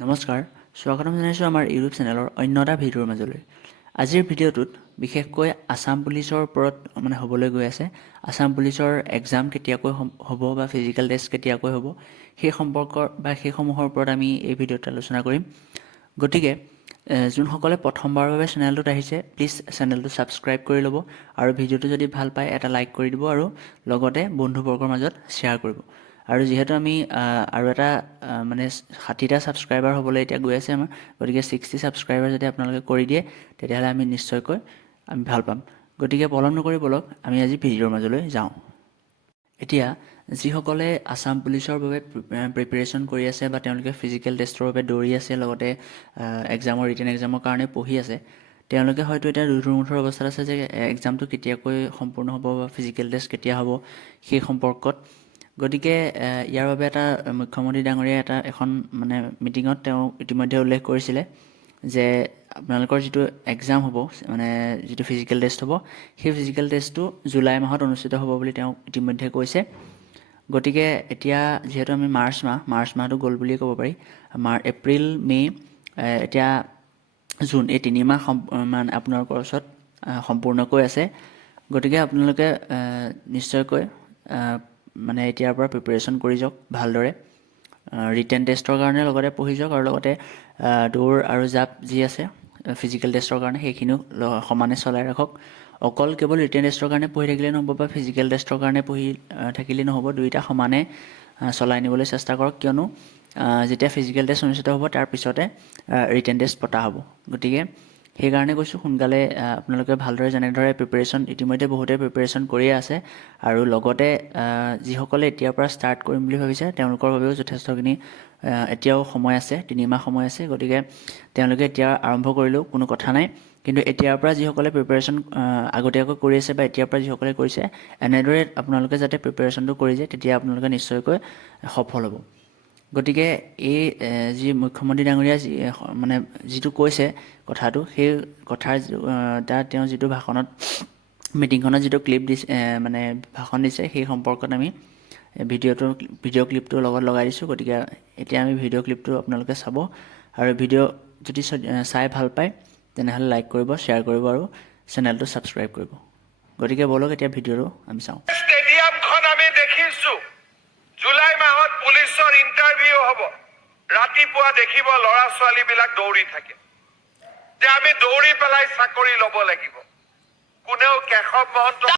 নমস্কাৰ, স্বাগতম জনাইছোঁ আমাৰ ইউটিউব চেনেলৰ অন্য এটা ভিডিঅ'ৰ মাজলৈ। আজিৰ ভিডিঅ'টোত বিশেষকৈ আছাম পুলিচৰ ওপৰত হ'বলৈ গৈ আছে। আছাম পুলিচৰ এক্সাম কেতিয়াকৈ হ'ব বা ফিজিকেল টেষ্ট কেতিয়াকৈ হ'ব সেই সম্পৰ্কৰ বা সেইসমূহৰ ওপৰত আমি এই ভিডিঅ'ত আলোচনা কৰিম। গতিকে যোনসকলে প্ৰথমবাৰৰ বাবে চেনেলটোত আহিছে, প্লিজ চেনেলটো ছাবস্ক্ৰাইব কৰি ল'ব আৰু ভিডিঅ'টো যদি ভাল পায় এটা লাইক কৰি দিব আৰু লগতে বন্ধুবৰ্গৰ মাজত শ্বেয়াৰ কৰিব। আৰু যিহেতু আমি আৰু এটা 60টা ছাবস্ক্ৰাইবাৰ হ'বলৈ এতিয়া গৈ আছে আমাৰ, গতিকে 60 ছাবস্ক্ৰাইবাৰ যদি আপোনালোকে কৰি দিয়ে তেতিয়াহ'লে আমি নিশ্চয়কৈ ভাল পাম। গতিকে পলম নকৰি বলক আমি আজি ভিডিঅ'ৰ মাজলৈ যাওঁ। এতিয়া যিসকলে আছাম পুলিচৰ বাবে প্ৰিপেৰেশ্যন কৰি আছে বা তেওঁলোকে ফিজিকেল টেষ্টৰ বাবে দৌৰি আছে, লগতে ৰিটেন এক্সামৰ কাৰণে পঢ়ি আছে, তেওঁলোকে হয়তো এতিয়া দুধুৰ-মুধুৰ অৱস্থাত আছে যে এক্সামটো কেতিয়াকৈ সম্পূৰ্ণ হ'ব বা ফিজিকেল টেষ্ট কেতিয়া হ'ব সেই সম্পৰ্কত। গতিকে ইয়াৰ বাবে এটা মুখ্যমন্ত্ৰী ডাঙৰীয়াই এখন মিটিঙত তেওঁ ইতিমধ্যে উল্লেখ কৰিছিলে যে আপোনালোকৰ যিটো এক্সাম হ'ব, যিটো ফিজিকেল টেষ্ট হ'ব, সেই ফিজিকেল টেষ্টটো জুলাই মাহত অনুষ্ঠিত হ'ব বুলি তেওঁ ইতিমধ্যে কৈছে। গতিকে এতিয়া যিহেতু আমি মাৰ্চ মাহটো গ'ল বুলিয়ে ক'ব পাৰি। এপ্ৰিল, মে', এতিয়া জুন, এই 3 মাহ আপোনালোকৰ ওচৰত সম্পূৰ্ণকৈ আছে। গতিকে আপোনালোকে নিশ্চয়কৈ এতিয়াৰ পৰা প্ৰিপেৰেশ্যন কৰি যাওক ভালদৰে। ৰিটেন টেষ্টৰ কাৰণে লগতে পঢ়ি যাওক আৰু লগতে দৌৰ আৰু জাপ যি আছে ফিজিকেল টেষ্টৰ কাৰণে সেইখিনিও সমানে চলাই ৰাখক। অকল কেৱল ৰিটেন টেষ্টৰ কাৰণে পঢ়ি থাকিলে নহ'ব বা ফিজিকেল টেষ্টৰ কাৰণে পঢ়ি থাকিলে নহ'ব, দুয়োটা সমানে চলাই নিবলৈ চেষ্টা কৰক। কিয়নো যেতিয়া ফিজিকেল টেষ্ট অনুষ্ঠিত হ'ব তাৰ পিছতে ৰিটেন টেষ্ট পতা হ'ব। গতিকে সেইকাৰণে কৈছোঁ, সোনকালে আপোনালোকে ভালদৰে যেনেদৰে ইতিমধ্যে বহুতে প্ৰিপেৰেশ্যন কৰিয়ে আছে আৰু লগতে যিসকলে এতিয়াৰ পৰা ষ্টাৰ্ট কৰিম বুলি ভাবিছে তেওঁলোকৰ বাবেও যথেষ্টখিনি এতিয়াও সময় আছে, 3 মাহ সময় আছে। গতিকে তেওঁলোকে এতিয়া আৰম্ভ কৰিলেও কোনো কথা নাই, কিন্তু এতিয়াৰ পৰা যিসকলে প্ৰিপেৰেশ্যন আগতীয়াকৈ কৰি আছে বা এতিয়াৰ পৰা যিসকলে কৰিছে, এনেদৰে আপোনালোকে যাতে প্ৰিপেৰেশ্যনটো কৰি যায়, তেতিয়া আপোনালোকে নিশ্চয়কৈ সফল হ'ব। গতিকে এই যি মুখ্যমন্ত্ৰী ডাঙৰীয়া যিটো কৈছে কথাটো, সেই কথাৰ তেওঁ যিটো মিটিংখনত যিটো ক্লিপ দিছে, ভাষণ দিছে, সেই সম্পৰ্কত আমি ভিডিঅ' ক্লিপটো লগত লগাই দিছোঁ। গতিকে এতিয়া আমি ভিডিঅ' ক্লিপটো আপোনালোকে চাব আৰু ভিডিঅ' যদি চাই ভাল পায় তেনেহ'লে লাইক কৰিব, শ্বেয়াৰ কৰিব আৰু চেনেলটো ছাবস্ক্ৰাইব কৰিব। গতিকে বলক এতিয়া ভিডিঅ'টো আমি চাওঁ। ষ্টেডিয়ামখন আমি দেখিছোঁ, জুলাই মাহত পুলিচৰ ইণ্টাৰভিউ হ'ব। ৰাতিপুৱা দেখিব ল'ৰা-ছোৱালীবিলাক দৌৰি থাকে যে আমি দৌৰি পেলাই চাকৰি ল'ব লাগিব। কোনেও কেশৱ মহন্ত